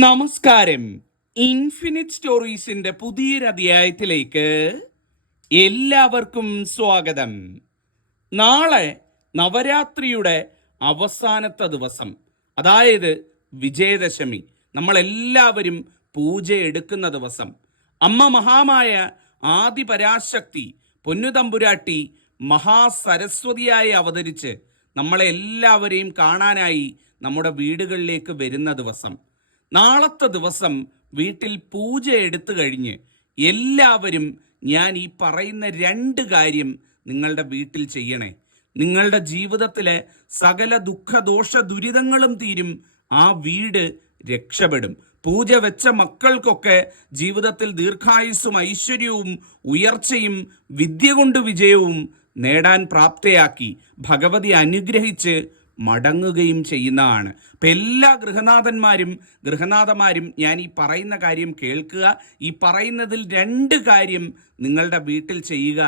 നമസ്കാരം. ഇൻഫിനിറ്റ് സ്റ്റോറീസിന്റെ പുതിയൊരു അധ്യായത്തിലേക്ക് എല്ലാവർക്കും സ്വാഗതം. നാളെ നവരാത്രിയുടെ അവസാനത്തെ ദിവസം, അതായത് വിജയദശമി, നമ്മളെല്ലാവരും പൂജ എടുക്കുന്ന ദിവസം. അമ്മ മഹാമായ ആദിപരാശക്തി പൊന്നുതമ്പുരാട്ടി മഹാസരസ്വതിയായി അവതരിച്ച് നമ്മളെ എല്ലാവരെയും കാണാനായി നമ്മുടെ വീടുകളിലേക്ക് വരുന്ന ദിവസം. നാളത്തെ ദിവസം വീട്ടിൽ പൂജ എടുത്തു കഴിഞ്ഞ് എല്ലാവരും ഞാൻ ഈ പറയുന്ന 2 കാര്യം നിങ്ങളുടെ വീട്ടിൽ ചെയ്യണേ. നിങ്ങളുടെ ജീവിതത്തിലെ സകല ദുഃഖദോഷ ദുരിതങ്ങളും തീരും. ആ വീട് രക്ഷപ്പെടും. പൂജ വെച്ച മക്കൾക്കൊക്കെ ജീവിതത്തിൽ ദീർഘായുസ്സും ഐശ്വര്യവും ഉയർച്ചയും വിദ്യ കൊണ്ട് വിജയവും നേടാൻ പ്രാപ്തയാക്കി ഭഗവതി അനുഗ്രഹിച്ച് മടങ്ങുകയും ചെയ്യുന്നതാണ്. അപ്പം എല്ലാ ഗൃഹനാഥന്മാരും ഞാൻ ഈ പറയുന്ന കാര്യം കേൾക്കുക. ഈ പറയുന്നതിൽ 2 കാര്യം നിങ്ങളുടെ വീട്ടിൽ ചെയ്യുക.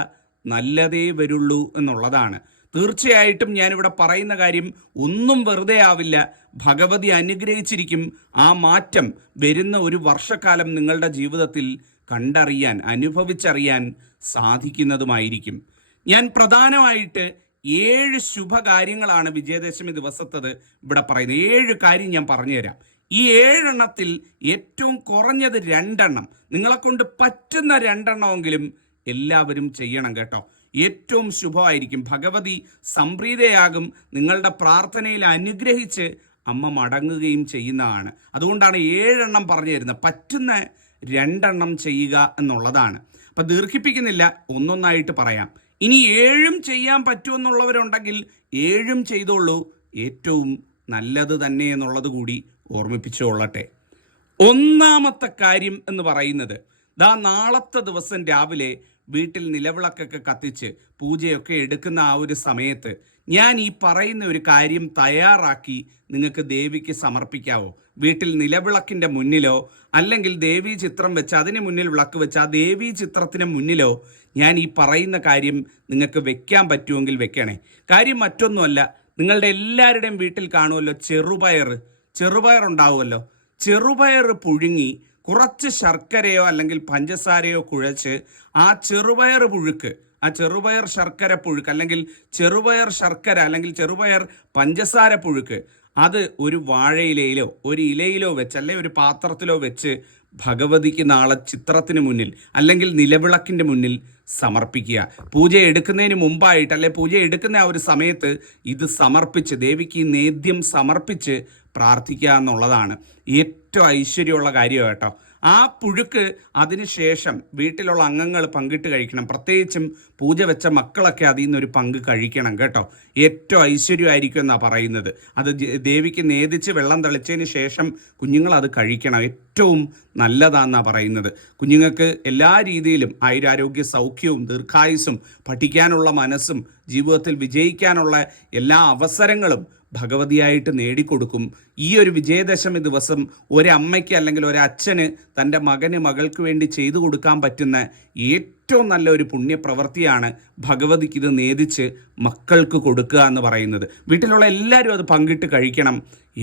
നല്ലതേ വരുള്ളൂ എന്നുള്ളതാണ്. തീർച്ചയായിട്ടും ഞാനിവിടെ പറയുന്ന കാര്യം ഒന്നും വെറുതെ ആവില്ല. ഭഗവതി അനുഗ്രഹിച്ചിരിക്കും. ആ മാറ്റം വരുന്ന ഒരു വർഷക്കാലം നിങ്ങളുടെ ജീവിതത്തിൽ കണ്ടറിയാൻ, അനുഭവിച്ചറിയാൻ സാധിക്കുന്നതുമായിരിക്കും. ഞാൻ പ്രധാനമായിട്ട് 7 ശുഭകാര്യങ്ങളാണ് വിജയദശമി ദിവസത്തത് ഇവിടെ പറയുന്നത്. 7 കാര്യം ഞാൻ പറഞ്ഞുതരാം. ഈ 7 എണ്ണത്തിൽ ഏറ്റവും കുറഞ്ഞത് 2 എണ്ണം, നിങ്ങളെ കൊണ്ട് പറ്റുന്ന 2 എണ്ണമെങ്കിലും എല്ലാവരും ചെയ്യണം കേട്ടോ. ഏറ്റവും ശുഭമായിരിക്കും. ഭഗവതി സംപ്രീതയാകും. നിങ്ങളുടെ പ്രാർത്ഥനയിൽ അനുഗ്രഹിച്ച് അമ്മ മടങ്ങുകയും ചെയ്യുന്നതാണ്. അതുകൊണ്ടാണ് 7 എണ്ണം പറഞ്ഞു തരുന്നത്. പറ്റുന്ന 2 എണ്ണം ചെയ്യുക എന്നുള്ളതാണ്. അപ്പം ദീർഘിപ്പിക്കുന്നില്ല, ഒന്നൊന്നായിട്ട് പറയാം. ഇനി 7 ചെയ്യാൻ പറ്റുമെന്നുള്ളവരുണ്ടെങ്കിൽ 7 ചെയ്തോളൂ. ഏറ്റവും നല്ലത് തന്നെ എന്നുള്ളത് കൂടി ഓർമ്മിപ്പിച്ചുകൊള്ളട്ടെ. ഒന്നാമത്തെ കാര്യം എന്ന് പറയുന്നത്, നാളത്തെ ദിവസം രാവിലെ വീട്ടിൽ നിലവിളക്കൊക്കെ കത്തിച്ച് പൂജയൊക്കെ എടുക്കുന്ന ആ ഒരു സമയത്ത് ഞാൻ ഈ പറയുന്ന ഒരു കാര്യം തയ്യാറാക്കി നിങ്ങൾക്ക് ദേവിക്ക് സമർപ്പിക്കാവോ? വീട്ടിൽ നിലവിളക്കിൻ്റെ മുന്നിലോ അല്ലെങ്കിൽ ദേവീ ചിത്രം വെച്ച് അതിന് മുന്നിൽ വിളക്ക് വെച്ച് ആ ദേവീ ചിത്രത്തിന് മുന്നിലോ ഞാൻ ഈ പറയുന്ന കാര്യം നിങ്ങൾക്ക് വെക്കാൻ പറ്റുമെങ്കിൽ വെക്കണേ. കാര്യം മറ്റൊന്നുമല്ല, നിങ്ങളുടെ എല്ലാവരുടെയും വീട്ടിൽ കാണുമല്ലോ ചെറുപയർ ഉണ്ടാവുമല്ലോ. ചെറുപയർ പുഴുങ്ങി കുറച്ച് ശർക്കരയോ അല്ലെങ്കിൽ പഞ്ചസാരയോ കുഴച്ച് ആ ചെറുപയർ ശർക്കര പുഴുക്ക് അല്ലെങ്കിൽ ചെറുപയർ ശർക്കര അല്ലെങ്കിൽ ചെറുപയർ പഞ്ചസാര പുഴുക്ക് അത് ഒരു വാഴയിലയിലോ ഒരു ഇലയിലോ വെച്ച് അല്ലെങ്കിൽ ഒരു പാത്രത്തിലോ വെച്ച് ഭഗവതിക്ക് നാളെ ചിത്രത്തിന് മുന്നിൽ അല്ലെങ്കിൽ നിലവിളക്കിൻ്റെ മുന്നിൽ സമർപ്പിക്കുക. പൂജ എടുക്കുന്നതിന് മുമ്പായിട്ട് അല്ലെ പൂജ എടുക്കുന്ന ആ ഒരു സമയത്ത് ഇത് സമർപ്പിച്ച് ദേവിക്ക് നേദ്യം സമർപ്പിച്ച് പ്രാർത്ഥിക്കുക എന്നുള്ളതാണ് ഏറ്റവും ഐശ്വര്യമുള്ള കാര്യം കേട്ടോ. ആ പുഴുക്ക് അതിനുശേഷം വീട്ടിലുള്ള അംഗങ്ങൾ പങ്കിട്ട് കഴിക്കണം. പ്രത്യേകിച്ചും പൂജ വെച്ച മക്കളൊക്കെ അതിൽ നിന്നൊരു പങ്ക് കഴിക്കണം കേട്ടോ. ഏറ്റവും ഐശ്വര്യമായിരിക്കും എന്നാണ് പറയുന്നത്. അത് ദേവിക്ക് നേദിച്ച് വെള്ളം തെളിച്ചതിന് ശേഷം കുഞ്ഞുങ്ങൾ അത് കഴിക്കണം. ഏറ്റവും നല്ലതാണെന്നാണ് പറയുന്നത്. കുഞ്ഞുങ്ങൾക്ക് എല്ലാ രീതിയിലും ആയുരാരോഗ്യ സൗഖ്യവും ദീർഘായുസ്സും പഠിക്കാനുള്ള മനസ്സും ജീവിതത്തിൽ വിജയിക്കാനുള്ള എല്ലാ അവസരങ്ങളും ഭഗവതിയായിട്ട് നേടിക്കൊടുക്കും. ഈ ഒരു വിജയദശമി ദിവസം ഒരമ്മയ്ക്ക് അല്ലെങ്കിൽ ഒരച്ഛന് തൻ്റെ മകൾക്ക് വേണ്ടി ചെയ്തു കൊടുക്കാൻ പറ്റുന്ന ഏറ്റവും നല്ല ഒരു പുണ്യപ്രവൃത്തിയാണ് ഭഗവതിക്ക് ഇത് നേദിച്ച് മക്കൾക്ക് കൊടുക്കുക എന്ന് പറയുന്നത്. വീട്ടിലുള്ള എല്ലാവരും അത് പങ്കിട്ട് കഴിക്കണം.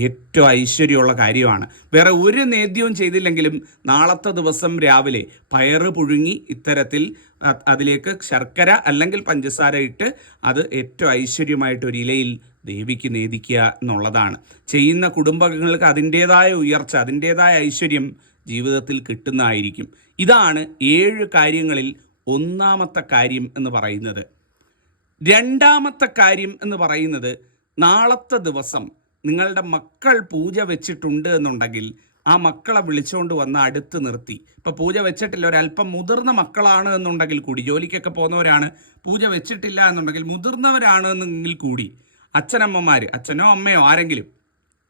ഏറ്റവും ഐശ്വര്യമുള്ള കാര്യമാണ്. വേറെ ഒരു നേദ്യവും ചെയ്തില്ലെങ്കിലും നാളത്തെ ദിവസം രാവിലെ പയറ് പുഴുങ്ങി ഇത്തരത്തിൽ അതിലേക്ക് ശർക്കര അല്ലെങ്കിൽ പഞ്ചസാര ഇട്ട് അത് ഏറ്റവും ഐശ്വര്യമായിട്ട് ഒരു ഇലയിൽ ദേവിക്ക് നേദിക്കുക എന്നുള്ളതാണ്. ചെയ്യുന്ന കുടുംബങ്ങൾക്ക് അതിൻ്റേതായ ഉയർച്ച, അതിൻ്റേതായ ഐശ്വര്യം ജീവിതത്തിൽ കിട്ടുന്നതായിരിക്കും. ഇതാണ് 7 കാര്യങ്ങളിൽ ഒന്നാമത്തെ കാര്യം എന്ന് പറയുന്നത്. 2ാമത്തെ കാര്യം എന്ന് പറയുന്നത്, നാളത്തെ ദിവസം നിങ്ങളുടെ മക്കൾ പൂജ വെച്ചിട്ടുണ്ട് എന്നുണ്ടെങ്കിൽ ആ മക്കളെ വിളിച്ചുകൊണ്ട് വന്ന് അടുത്ത് നിർത്തി. ഇപ്പോൾ പൂജ വെച്ചിട്ടില്ല, ഒരല്പം മുതിർന്ന മക്കളാണ് എന്നുണ്ടെങ്കിൽ കൂടി, ജോലിക്കൊക്കെ പോകുന്നവരാണ്, പൂജ വെച്ചിട്ടില്ല എന്നുണ്ടെങ്കിൽ മുതിർന്നവരാണ് എന്നെങ്കിൽ കൂടി അച്ഛനമ്മമാർ, അച്ഛനോ അമ്മയോ ആരെങ്കിലും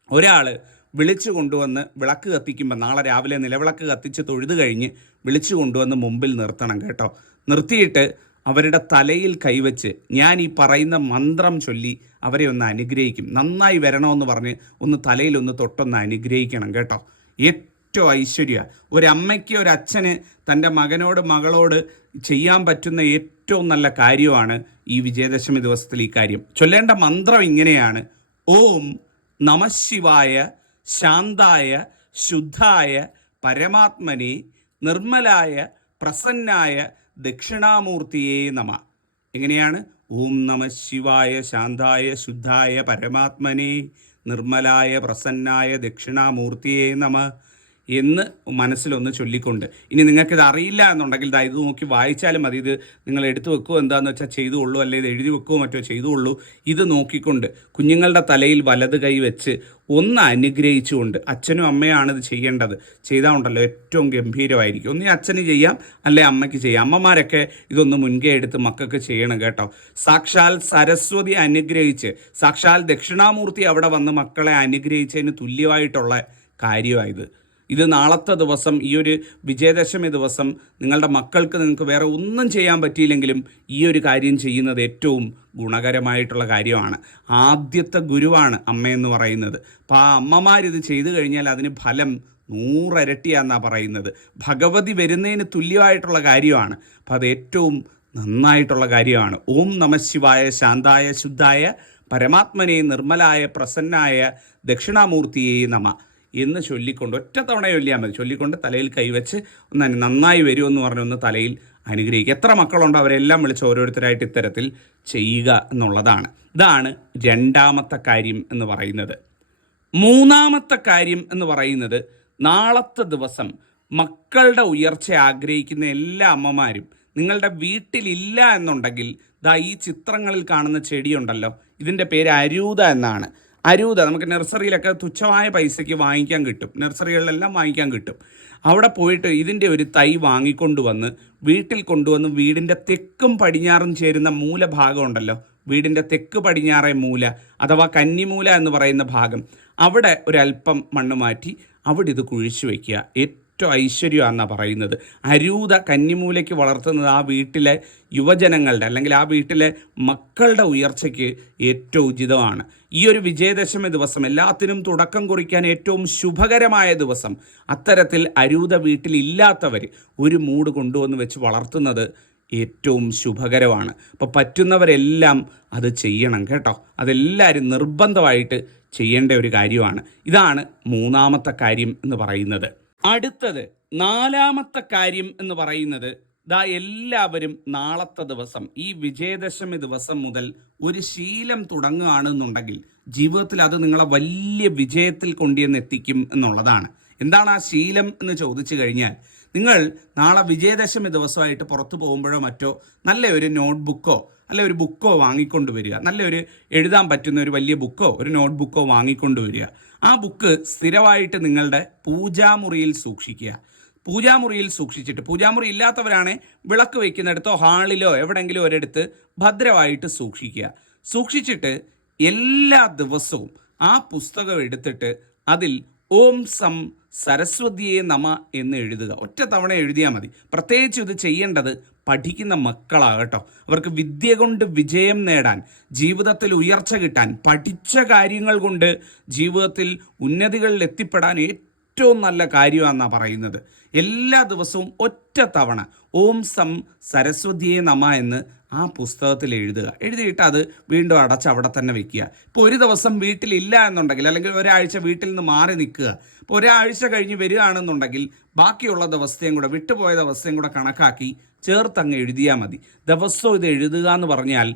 ഒരാൾ വിളിച്ചു കൊണ്ടുവന്ന് വിളക്ക് കത്തിക്കുമ്പോൾ നാളെ രാവിലെ നിലവിളക്ക് കത്തിച്ച് തൊഴുത് കഴിഞ്ഞ് വിളിച്ചു കൊണ്ടുവന്ന് മുമ്പിൽ നിർത്തണം കേട്ടോ. നിർത്തിയിട്ട് അവരുടെ തലയിൽ കൈവച്ച് ഞാൻ ഈ പറയുന്ന മന്ത്രം ചൊല്ലി അവരെ ഒന്ന് അനുഗ്രഹിക്കും. നന്നായി വരണമെന്ന് പറഞ്ഞ് ഒന്ന് തലയിലൊന്ന് തൊട്ടൊന്ന് അനുഗ്രഹിക്കണം കേട്ടോ. ഏറ്റവും ഐശ്വര്യ ഒരമ്മയ്ക്ക് ഒരച്ഛന് തൻ്റെ മകളോട് ചെയ്യാൻ പറ്റുന്ന ഏറ്റവും നല്ല കാര്യമാണ് ഈ വിജയദശമി ദിവസത്തിൽ ഈ കാര്യം. ചൊല്ലേണ്ട മന്ത്രം ഇങ്ങനെയാണ്: ഓം നമഃശിവായ ശാന്തായ ശുദ്ധായ പരമാത്മനെ നിർമ്മലായ പ്രസന്നായ ദക്ഷിണാമൂർത്തിയേ നമ. എങ്ങനെയാണ്? ഓം നമ ശിവായ ശാന്തായ ശുദ്ധായ പരമാത്മനെ നിർമ്മലായ പ്രസന്നായ ദക്ഷിണാമൂർത്തിയേ നമ എന്ന് മനസ്സിലൊന്ന് ചൊല്ലിക്കൊണ്ട്, ഇനി നിങ്ങൾക്കിത് അറിയില്ല എന്നുണ്ടെങ്കിൽ ഇത് നോക്കി വായിച്ചാലും മതി. ഇത് നിങ്ങൾ എടുത്തു വെക്കുമോ എന്താണെന്ന് വെച്ചാൽ ചെയ്തുകൊള്ളൂ, അല്ലെങ്കിൽ ഇത് എഴുതി വെക്കുമോ മറ്റോ ചെയ്തുകൊള്ളൂ. ഇത് നോക്കിക്കൊണ്ട് കുഞ്ഞുങ്ങളുടെ തലയിൽ വലത് കൈ വെച്ച് ഒന്ന് അനുഗ്രഹിച്ചുകൊണ്ട്, അച്ഛനും അമ്മയാണ് ഇത് ചെയ്യേണ്ടത്, ചെയ്താൽ ഉണ്ടല്ലോ ഏറ്റവും ഗംഭീരമായിരിക്കും. ഒന്നീ അച്ഛന് ചെയ്യാം, അല്ലെ അമ്മയ്ക്ക് ചെയ്യാം. അമ്മമാരൊക്കെ ഇതൊന്ന് മുൻകൈ എടുത്ത് മക്കൾക്ക് ചെയ്യണം കേട്ടോ. സാക്ഷാൽ സരസ്വതി അനുഗ്രഹിച്ച്, സാക്ഷാൽ ദക്ഷിണാമൂർത്തി അവിടെ വന്ന് മക്കളെ അനുഗ്രഹിച്ചതിന് തുല്യമായിട്ടുള്ള കാര്യമായത്. ഇത് നാളത്തെ ദിവസം, ഈ ഒരു വിജയദശമി ദിവസം നിങ്ങൾക്ക് വേറെ ഒന്നും ചെയ്യാൻ പറ്റിയില്ലെങ്കിലും ഈ ഒരു കാര്യം ചെയ്യുന്നത് ഏറ്റവും ഗുണകരമായിട്ടുള്ള കാര്യമാണ്. ആദ്യത്തെ ഗുരുവാണ് അമ്മയെന്ന് പറയുന്നത്. അപ്പോൾ ആ അമ്മമാരിത് ചെയ്തു കഴിഞ്ഞാൽ അതിന് ഫലം 100 ഇരട്ടിയാണെന്നാണ് പറയുന്നത്. ഭഗവതി വരുന്നതിന് തുല്യമായിട്ടുള്ള കാര്യമാണ്. അപ്പോൾ അത് ഏറ്റവും നന്നായിട്ടുള്ള കാര്യമാണ്. ഓം നമ ശിവായ ശാന്തായ ശുദ്ധായ പരമാത്മനെ നിർമ്മലായ പ്രസന്നായ ദക്ഷിണാമൂർത്തിയെ നമ എന്ന് ചൊല്ലിക്കൊണ്ട്, ഒറ്റ തവണ ചൊല്ലിയാൽ മതി, ചൊല്ലിക്കൊണ്ട് തലയിൽ കൈവച്ച് ഒന്ന് നന്നായി വരുമെന്ന് പറഞ്ഞൊന്ന് തലയിൽ അനുഗ്രഹിക്കുക. എത്ര മക്കളുണ്ടോ അവരെല്ലാം വിളിച്ച് ഓരോരുത്തരായിട്ട് ഇത്തരത്തിൽ ചെയ്യുക എന്നുള്ളതാണ്. ഇതാണ് രണ്ടാമത്തെ കാര്യം എന്ന് പറയുന്നത്. മൂന്നാമത്തെ കാര്യം എന്ന് പറയുന്നത്, നാളത്തെ ദിവസം മക്കളുടെ ഉയർച്ച ആഗ്രഹിക്കുന്ന എല്ലാ അമ്മമാരും നിങ്ങളുടെ വീട്ടിലില്ല എന്നുണ്ടെങ്കിൽ ഈ ചിത്രങ്ങളിൽ കാണുന്ന ചെടിയുണ്ടല്ലോ, ഇതിൻ്റെ പേര് അരൂത എന്നാണ്. അരൂത നമുക്ക് നഴ്സറിയിലൊക്കെ തുച്ഛമായ പൈസയ്ക്ക് വാങ്ങിക്കാൻ കിട്ടും, നഴ്സറികളിലെല്ലാം വാങ്ങിക്കാൻ കിട്ടും. അവിടെ പോയിട്ട് ഇതിൻ്റെ ഒരു തൈ വാങ്ങിക്കൊണ്ടുവന്ന് വീട്ടിൽ കൊണ്ടുവന്ന് വീടിൻ്റെ തെക്കും പടിഞ്ഞാറും ചേരുന്ന മൂലഭാഗം ഉണ്ടല്ലോ, വീടിൻ്റെ തെക്ക് പടിഞ്ഞാറേ മൂല അഥവാ കന്നിമൂല എന്ന് പറയുന്ന ഭാഗം, അവിടെ ഒരല്പം മണ്ണ് മാറ്റി അവിടെ ഇത് കുഴിച്ചു വയ്ക്കുക. ഏറ്റവും ഐശ്വര്യമാണെന്നാണ് പറയുന്നത്. അരൂത കന്നിമൂലയ്ക്ക് വളർത്തുന്നത് ആ വീട്ടിലെ യുവജനങ്ങളുടെ അല്ലെങ്കിൽ ആ വീട്ടിലെ മക്കളുടെ ഉയർച്ചയ്ക്ക് ഏറ്റവും ഉചിതമാണ്. ഈ ഒരു വിജയദശമി ദിവസം എല്ലാത്തിനും തുടക്കം കുറിക്കാൻ ഏറ്റവും ശുഭകരമായ ദിവസം. അത്തരത്തിൽ അരൂത വീട്ടിലില്ലാത്തവർ ഒരു മൂട് കൊണ്ടുവന്ന് വെച്ച് വളർത്തുന്നത് ഏറ്റവും ശുഭകരമാണ്. അപ്പോൾ പറ്റുന്നവരെല്ലാം അത് ചെയ്യണം കേട്ടോ. അതെല്ലാവരും നിർബന്ധമായിട്ട് ചെയ്യേണ്ട ഒരു കാര്യമാണ്. ഇതാണ് മൂന്നാമത്തെ കാര്യം എന്ന് പറയുന്നത്. അടുത്തത് നാലാമത്തെ കാര്യം എന്ന് പറയുന്നത്, എല്ലാവരും നാളത്തെ ദിവസം ഈ വിജയദശമി ദിവസം മുതൽ ഒരു ശീലം തുടങ്ങുകയാണെന്നുണ്ടെങ്കിൽ ജീവിതത്തിൽ അത് നിങ്ങളെ വലിയ വിജയത്തിൽ കൊണ്ടുവന്ന് എത്തിക്കും എന്നുള്ളതാണ്. എന്താണ് ആ ശീലം എന്ന് ചോദിച്ചു കഴിഞ്ഞാൽ, നിങ്ങൾ നാളെ വിജയദശമി ദിവസമായിട്ട് പുറത്തു പോകുമ്പോഴോ മറ്റോ നല്ല ഒരു നോട്ട്ബുക്കോ അല്ലെ ഒരു ബുക്കോ വാങ്ങിക്കൊണ്ട് വരിക. നല്ലൊരു എഴുതാൻ പറ്റുന്ന ഒരു വലിയ ബുക്കോ ഒരു നോട്ട്ബുക്കോ വാങ്ങിക്കൊണ്ട് വരിക. ആ ബുക്ക് സ്ഥിരമായിട്ട് നിങ്ങളുടെ പൂജാമുറിയിൽ സൂക്ഷിക്കുക. പൂജാമുറിയിൽ സൂക്ഷിച്ചിട്ട്, പൂജാമുറി ഇല്ലാത്തവരാണെ വിളക്ക് വയ്ക്കുന്നിടത്തോ ഹാളിലോ എവിടെയെങ്കിലും ഒരിടത്ത് ഭദ്രമായിട്ട് സൂക്ഷിക്കുക. സൂക്ഷിച്ചിട്ട് എല്ലാ ദിവസവും ആ പുസ്തകം എടുത്തിട്ട് അതിൽ ഓം സം സരസ്വതിയെ നമ എന്ന് എഴുതുക. ഒറ്റ തവണ എഴുതിയാൽ മതി. പ്രത്യേകിച്ച് ഇത് ചെയ്യേണ്ടത് പഠിക്കുന്ന മക്കളാകട്ടോ. അവർക്ക് വിദ്യ കൊണ്ട് വിജയം നേടാൻ, ജീവിതത്തിൽ ഉയർച്ച കിട്ടാൻ, പഠിച്ച കാര്യങ്ങൾ കൊണ്ട് ജീവിതത്തിൽ ഉന്നതികളിൽ എത്തിപ്പെടാൻ ഏറ്റവും നല്ല കാര്യമാണെന്നാണ് പറയുന്നത്. എല്ലാ ദിവസവും ഒറ്റ തവണ ഓം സം സരസ്വതിയെ നമ എന്ന് ആ പുസ്തകത്തിൽ എഴുതുക. എഴുതിയിട്ട് അത് വീണ്ടും അടച്ച് അവിടെ തന്നെ വെക്കുക. ഇപ്പോൾ ഒരു ദിവസം വീട്ടിലില്ല എന്നുണ്ടെങ്കിൽ, അല്ലെങ്കിൽ ഒരാഴ്ച വീട്ടിൽ നിന്ന് മാറി നിൽക്കുക. ഇപ്പോൾ ഒരാഴ്ച കഴിഞ്ഞ് വരികയാണെന്നുണ്ടെങ്കിൽ ബാക്കിയുള്ള ദിവസത്തെയും കൂടെ, വിട്ടുപോയ ദിവസത്തെയും കൂടെ കണക്കാക്കി ചേർത്തങ്ങ് എഴുതിയാൽ മതി. ദിവസവും ഇത് എഴുതുക എന്ന് പറഞ്ഞാൽ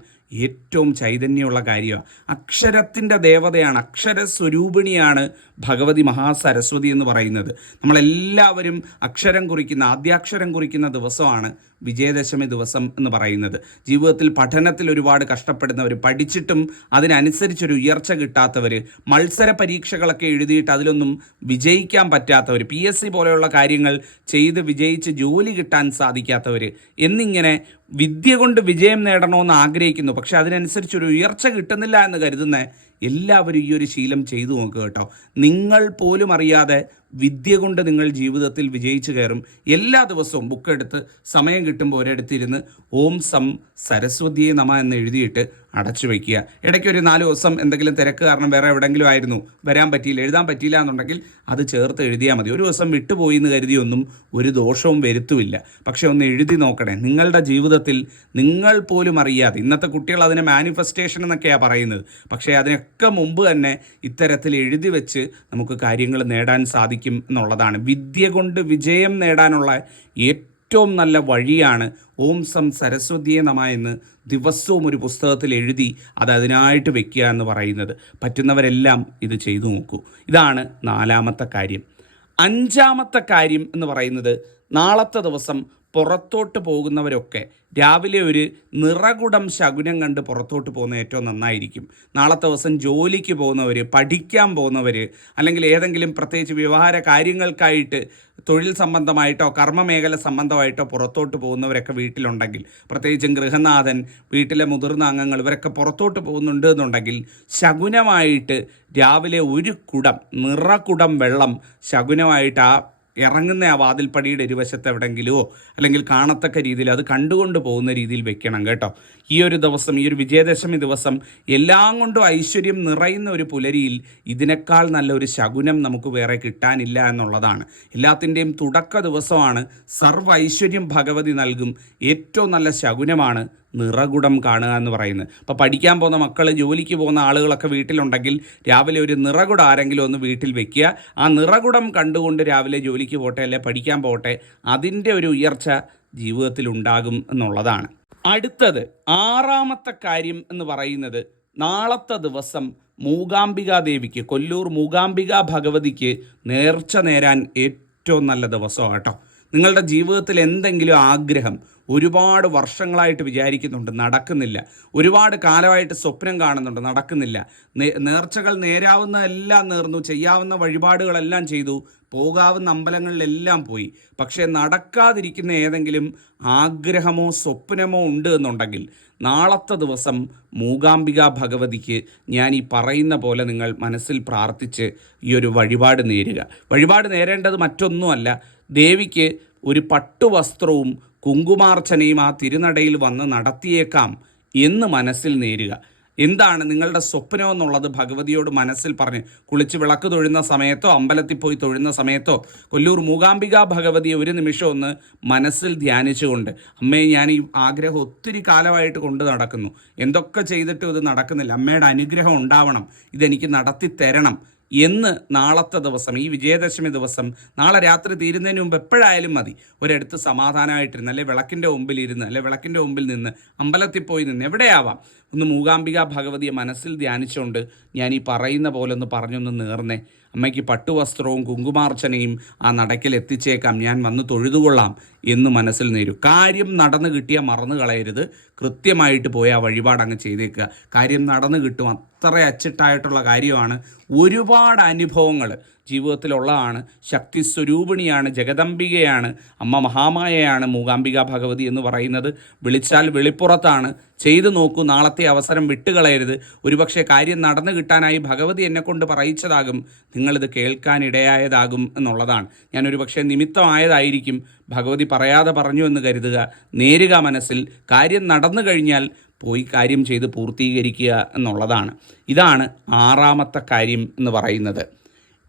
ഏറ്റവും ചൈതന്യമുള്ള കാര്യമാണ്. അക്ഷരത്തിൻ്റെ ദേവതയാണ്, അക്ഷരസ്വരൂപിണിയാണ് ഭഗവതി മഹാസരസ്വതി എന്ന് പറയുന്നത്. നമ്മളെല്ലാവരും അക്ഷരം കുറിക്കുന്ന, ആദ്യാക്ഷരം കുറിക്കുന്ന ദിവസമാണ് വിജയദശമി ദിവസം എന്ന് പറയുന്നത്. ജീവിതത്തിൽ പഠനത്തിൽ ഒരുപാട് കഷ്ടപ്പെടുന്നവർ, പഠിച്ചിട്ടും അതിനനുസരിച്ചൊരു ഉയർച്ച കിട്ടാത്തവർ, മത്സര പരീക്ഷകളൊക്കെ എഴുതിയിട്ട് അതിലൊന്നും വിജയിക്കാൻ പറ്റാത്തവർ, PSC പോലെയുള്ള കാര്യങ്ങൾ ചെയ്ത് വിജയിച്ച് ജോലി കിട്ടാൻ സാധിക്കാത്തവർ എന്നിങ്ങനെ വിദ്യ കൊണ്ട് വിജയം നേടണമെന്ന് ആഗ്രഹിക്കുന്നു, പക്ഷെ അതിനനുസരിച്ചൊരു ഉയർച്ച കിട്ടുന്നില്ല എന്ന് കരുതുന്ന എല്ലാവരും ഈ ഒരു ശീലം ചെയ്തു നോക്കുക കേട്ടോ. നിങ്ങൾ പോലും അറിയാതെ വിദ്യ കൊണ്ട് നിങ്ങൾ ജീവിതത്തിൽ വിജയിച്ചു കയറും. എല്ലാ ദിവസവും ബുക്കെടുത്ത് സമയം കിട്ടുമ്പോൾ ഒരിടത്തിരുന്ന് ഓം സം സരസ്വതിയെ നമ എന്ന് എഴുതിയിട്ട് അടച്ചു വയ്ക്കുക. ഇടയ്ക്ക് ഒരു 4 ദിവസം എന്തെങ്കിലും തിരക്ക് കാരണം വേറെ എവിടെയെങ്കിലും ആയിരുന്നു, വരാൻ പറ്റിയില്ല, എഴുതാൻ പറ്റിയില്ല എന്നുണ്ടെങ്കിൽ അത് ചേർത്ത് എഴുതിയാൽ മതി. ഒരു ദിവസം വിട്ടുപോയി എന്ന് കരുതിയൊന്നും ഒരു ദോഷവും വരുത്തുമില്ല. പക്ഷെ ഒന്ന് എഴുതി നോക്കണേ. നിങ്ങളുടെ ജീവിതത്തിൽ നിങ്ങൾ പോലും അറിയാതെ, ഇന്നത്തെ കുട്ടികൾ അതിനെ മാനിഫെസ്റ്റേഷൻ എന്നൊക്കെയാണ് പറയുന്നത്, പക്ഷേ അതിനൊക്കെ മുമ്പ് തന്നെ ഇത്തരത്തിൽ എഴുതി വെച്ച് നമുക്ക് കാര്യങ്ങൾ നേടാൻ സാധിക്കും സാധിക്കും എന്നുള്ളതാണ്. വിദ്യ കൊണ്ട് വിജയം നേടാനുള്ള ഏറ്റവും നല്ല വഴിയാണ് ഓം സം സരസ്വതിയെ നമ എന്ന് ദിവസവും ഒരു പുസ്തകത്തിൽ എഴുതി അത് അതിനായിട്ട് വെക്കുക എന്ന് പറയുന്നത്. പറ്റുന്നവരെല്ലാം ഇത് ചെയ്തു നോക്കൂ. ഇതാണ് 4ാമത്തെ കാര്യം. 5ാമത്തെ കാര്യം എന്ന് പറയുന്നത്, നാളത്തെ ദിവസം പുറത്തോട്ട് പോകുന്നവരൊക്കെ രാവിലെ ഒരു നിറകുടം ശകുനം കണ്ട് പുറത്തോട്ട് പോകുന്നത് ഏറ്റവും നന്നായിരിക്കും. നാളത്തെ ദിവസം ജോലിക്ക് പോകുന്നവർ, പഠിക്കാൻ പോകുന്നവർ, അല്ലെങ്കിൽ ഏതെങ്കിലും പ്രത്യേകിച്ച് വ്യവഹാര കാര്യങ്ങൾക്കായിട്ട് തൊഴിൽ സംബന്ധമായിട്ടോ കർമ്മമേഖല സംബന്ധമായിട്ടോ പുറത്തോട്ട് പോകുന്നവരൊക്കെ വീട്ടിലുണ്ടെങ്കിൽ, പ്രത്യേകിച്ചും ഗൃഹനാഥൻ, വീട്ടിലെ മുതിർന്ന അംഗങ്ങൾ, ഇവരൊക്കെ പുറത്തോട്ട് പോകുന്നുണ്ട് എന്നുണ്ടെങ്കിൽ ശകുനമായിട്ട് രാവിലെ ഒരു കുടം, നിറകുടം വെള്ളം ശകുനമായിട്ട് ഇറങ്ങുന്ന ആ വാതിൽപ്പടിയുടെ ഇരുവശത്ത് എവിടെയെങ്കിലുമോ അല്ലെങ്കിൽ കാണത്തക്ക രീതിയിൽ അത് കണ്ടുകൊണ്ട് പോകുന്ന രീതിയിൽ വെക്കണം കേട്ടോ. ഈ ഒരു ദിവസം, ഈ ഒരു വിജയദശമി ദിവസം എല്ലാം കൊണ്ടും ഐശ്വര്യം നിറയുന്ന ഒരു പുലരിയിൽ ഇതിനേക്കാൾ നല്ലൊരു ശകുനം നമുക്ക് വേറെ കിട്ടാനില്ല എന്നുള്ളതാണ്. എല്ലാത്തിൻ്റെയും തുടക്ക ദിവസമാണ്. സർവ്വ ഐശ്വര്യം ഭഗവതി നൽകും. ഏറ്റവും നല്ല ശകുനമാണ് നിറകുടം കാണുക എന്ന് പറയുന്നത്. അപ്പോൾ പഠിക്കാൻ പോകുന്ന മക്കൾ, ജോലിക്ക് പോകുന്ന ആളുകളൊക്കെ വീട്ടിലുണ്ടെങ്കിൽ രാവിലെ ഒരു നിറകുടം ആരെങ്കിലും ഒന്ന് വീട്ടിൽ വെക്കുക. ആ നിറകുടം കണ്ടുകൊണ്ട് രാവിലെ ജോലിക്ക് പോട്ടെ അല്ലെ പഠിക്കാൻ പോട്ടെ, അതിൻ്റെ ഒരു ഉയർച്ച ജീവിതത്തിൽ ഉണ്ടാകും എന്നുള്ളതാണ്. അടുത്തത് 6ാമത്തെ കാര്യം എന്ന് പറയുന്നത്, നാളത്തെ ദിവസം മൂകാംബികാ ദേവിക്ക്, കൊല്ലൂർ മൂകാംബികാ ഭഗവതിക്ക് നേർച്ച നേരാൻ ഏറ്റവും നല്ല ദിവസമാണ് കേട്ടോ. നിങ്ങളുടെ ജീവിതത്തിൽ എന്തെങ്കിലും ആഗ്രഹം ഒരുപാട് വർഷങ്ങളായിട്ട് വിചാരിക്കുന്നുണ്ട്, നടക്കുന്നില്ല. ഒരുപാട് കാലമായിട്ട് സ്വപ്നം കാണുന്നുണ്ട്, നടക്കുന്നില്ല. നേർച്ചകൾ നേരാവുന്നതെല്ലാം നേർന്നു, ചെയ്യാവുന്ന വഴിപാടുകളെല്ലാം ചെയ്തു, പോകാവുന്ന അമ്പലങ്ങളിലെല്ലാം പോയി. പക്ഷേ നടക്കാതിരിക്കുന്ന ഏതെങ്കിലും ആഗ്രഹമോ സ്വപ്നമോ ഉണ്ട് എന്നുണ്ടെങ്കിൽ നാളത്തെ ദിവസം മൂകാംബികാ ഭഗവതിക്ക് ഞാൻ ഈ പറയുന്ന പോലെ നിങ്ങൾ മനസ്സിൽ പ്രാർത്ഥിച്ച് ഈ ഒരു വഴിപാട് നേരുക. വഴിപാട് നേരേണ്ടത് മറ്റൊന്നുമല്ല, ദേവിക്ക് ഒരു പട്ടുവസ്ത്രവും കുങ്കുമാർച്ചനയും ആ തിരുനടയിൽ വന്ന് നടത്തിയേക്കാം എന്ന് മനസ്സിൽ നേരുക. എന്താണ് നിങ്ങളുടെ സ്വപ്നം എന്നുള്ളത് ഭഗവതിയോട് മനസ്സിൽ പറഞ്ഞ് കുളിച്ച് വിളക്ക് തൊഴുന്ന സമയത്തോ അമ്പലത്തിൽ പോയി തൊഴുന്ന സമയത്തോ കൊല്ലൂർ മൂകാംബികാ ഭഗവതിയെ ഒരു നിമിഷം ഒന്ന് മനസ്സിൽ ധ്യാനിച്ചുകൊണ്ട്, അമ്മേ ഞാൻ ഈ ആഗ്രഹം ഒത്തിരി കാലമായിട്ട് കൊണ്ട് നടക്കുന്നു, എന്തൊക്കെ ചെയ്തിട്ടും ഇത് നടക്കുന്നില്ല, അമ്മയുടെ അനുഗ്രഹം ഉണ്ടാവണം, ഇതെനിക്ക് നടത്തി തരണം എന്ന് നാളത്തെ ദിവസം, ഈ വിജയദശമി ദിവസം, നാളെ രാത്രി തീരുന്നതിന് മുമ്പ് എപ്പോഴായാലും മതി, ഒരിടത്ത് സമാധാനമായിട്ടിരുന്ന്, അല്ലെ വിളക്കിൻ്റെ മുമ്പിൽ ഇരുന്ന്, അല്ലെ വിളക്കിൻ്റെ മുമ്പിൽ നിന്ന്, അമ്പലത്തിൽ പോയി നിന്ന്, എവിടെയാവാം, ഒന്ന് മൂകാംബികാ ഭഗവതിയെ മനസ്സിൽ ധ്യാനിച്ചുകൊണ്ട് ഞാൻ ഈ പറയുന്ന പോലെ ഒന്ന് പറഞ്ഞൊന്ന് നേർന്നേ, അമ്മയ്ക്ക് പട്ടുവസ്ത്രവും കുങ്കുമാർച്ചനയും ആ നടക്കിൽ എത്തിച്ചേക്കാം, ഞാൻ വന്ന് തൊഴുതുകൊള്ളാം എന്ന് മനസ്സിൽ നേരും. കാര്യം നടന്നു കിട്ടിയാൽ മറന്നു കളയരുത്. കൃത്യമായിട്ട് പോയി ആ വഴിപാട് അങ്ങ് ചെയ്തേക്കുക. കാര്യം നടന്നു കിട്ടും. അത്ര അച്ചിട്ടായിട്ടുള്ള കാര്യമാണ്. ഒരുപാട് അനുഭവങ്ങൾ ജീവിതത്തിലുള്ളതാണ്. ശക്തി സ്വരൂപിണിയാണ്, ജഗദംബികയാണ്, അമ്മ മഹാമായയാണ് മൂകാംബികാ ഭഗവതി എന്ന് പറയുന്നത്. വിളിച്ചാൽ വെളിപ്പുറത്താണ്. ചെയ്തു നോക്കൂ. നാളത്തെ അവസരം വിട്ടുകളയരുത്. ഒരുപക്ഷെ കാര്യം നടന്നു കിട്ടാനായി ഭഗവതി എന്നെക്കൊണ്ട് പറയിച്ചതാകും, നിങ്ങളിത് കേൾക്കാനിടയായതാകും എന്നുള്ളതാണ്. ഞാനൊരു പക്ഷേ നിമിത്തമായതായിരിക്കും, ഭഗവതി പറയാതെ പറഞ്ഞു എന്ന് കരുതുക. നേരുക മനസ്സിൽ. കാര്യം നടന്നു കഴിഞ്ഞാൽ പോയി കാര്യം ചെയ്ത് പൂർത്തീകരിക്കുക എന്നുള്ളതാണ്. ഇതാണ് 6ാമത്തെ കാര്യം എന്ന് പറയുന്നത്.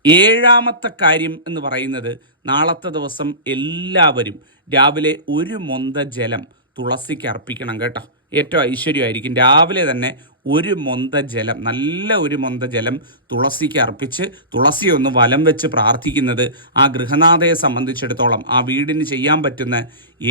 7ാമത്തെ കാര്യം എന്ന് പറയുന്നത്, നാളത്തെ ദിവസം എല്ലാവരും രാവിലെ ഒരു മൊന്ത ജലം തുളസിക്ക് അർപ്പിക്കണം കേട്ടോ. ഏറ്റവും ഐശ്വര്യമായിരിക്കും. രാവിലെ തന്നെ ഒരു മൊന്ത ജലം, നല്ല ഒരു മൊന്ത ജലം തുളസിക്ക് അർപ്പിച്ച് തുളസി ഒന്ന് വലം വെച്ച് പ്രാർത്ഥിക്കുന്നത് ആ ഗൃഹനാഥയെ സംബന്ധിച്ചിടത്തോളം ആ വീടിന് ചെയ്യാൻ പറ്റുന്ന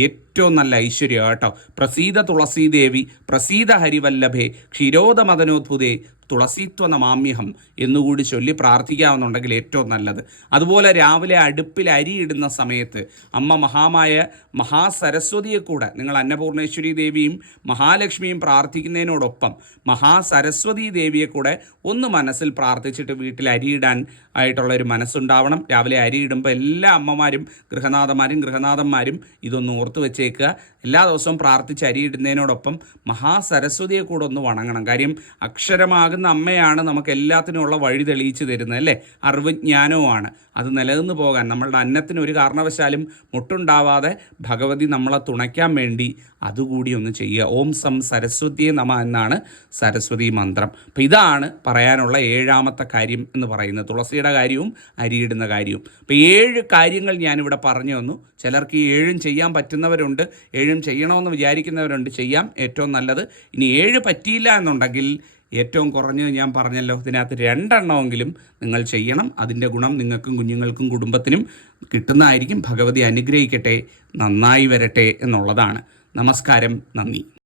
ഏറ്റവും നല്ല ഐശ്വര്യം കേട്ടോ. പ്രസീത തുളസീ ദേവി പ്രസീത ഹരിവല്ലഭേ ക്ഷീരോദമദനോദ്ഭുതേ തുളസീത്വ നമാമ്യഹം എന്നുകൂടി ചൊല്ലി പ്രാർത്ഥിക്കാമെന്നുണ്ടെങ്കിൽ ഏറ്റവും നല്ലത്. അതുപോലെ രാവിലെ അടുപ്പിൽ അരിയിടുന്ന സമയത്ത് അമ്മ മഹാമായ മഹാസരസ്വതിയെ കൂടെ നിങ്ങൾ അന്നപൂർണേശ്വരി ദേവിയും മഹാലക്ഷ്മിയും പ്രാർത്ഥിക്കുന്നതിനോടൊപ്പം മഹാസരസ്വതി ദേവിയെ കൂടെ ഒന്ന് മനസ്സിൽ പ്രാർത്ഥിച്ചിട്ട് വീട്ടിൽ അരിയിടാൻ ആയിട്ടുള്ളൊരു മനസ്സുണ്ടാവണം. രാവിലെ അരിയിടുമ്പോൾ എല്ലാ അമ്മമാരും ഗൃഹനാഥന്മാരും ഇതൊന്ന് ഓർത്ത് വെച്ചേക്കുക. എല്ലാ ദിവസവും പ്രാർത്ഥിച്ച് അരിയിടുന്നതിനോടൊപ്പം മഹാസരസ്വതിയെ കൂടെ ഒന്ന് വണങ്ങണം. കാര്യം അക്ഷരമാകുന്ന അമ്മയാണ് നമുക്ക് എല്ലാത്തിനുമുള്ള വഴി തെളിയിച്ച് തരുന്നത്, അല്ലേ? അറിവ് ജ്ഞാനവുമാണ്. അത് നിലനിന്ന് പോകാൻ നമ്മളുടെ അന്നത്തിന് ഒരു കാരണവശാലും മുട്ടുണ്ടാവാതെ ഭഗവതി നമ്മളെ തുണയ്ക്കാൻ വേണ്ടി അതുകൂടി ഒന്ന് ചെയ്യുക. ഓം സം സരസ്വതിയെ നമ എന്നാണ് സരസ്വതി മന്ത്രം. അപ്പം ഇതാണ് പറയാനുള്ള 7ാമത്തെ കാര്യം എന്ന് പറയുന്നത്. തുളസിയുടെ കാര്യവും അരിയിടുന്ന കാര്യവും. അപ്പം 7 കാര്യങ്ങൾ ഞാനിവിടെ പറഞ്ഞു തന്നു. ചിലർക്ക് ഈ 7ഉം ചെയ്യാൻ പറ്റുന്നവരുണ്ട്, 7ഉം ചെയ്യണമെന്ന് വിചാരിക്കുന്നവരുണ്ട്. ചെയ്യാം, ഏറ്റവും നല്ലത്. ഇനി 7 പറ്റിയില്ല എന്നുണ്ടെങ്കിൽ ഏറ്റവും കുറഞ്ഞത് ഞാൻ പറഞ്ഞല്ലോ, ഇതിനകത്ത് 2 എണ്ണമെങ്കിലും നിങ്ങൾ ചെയ്യണം. അതിൻ്റെ ഗുണം നിങ്ങൾക്കും കുഞ്ഞുങ്ങൾക്കും കുടുംബത്തിനും കിട്ടുന്നതായിരിക്കും. ഭഗവതി അനുഗ്രഹിക്കട്ടെ, നന്നായി വരട്ടെ എന്നുള്ളതാണ്. നമസ്കാരം, നന്ദി.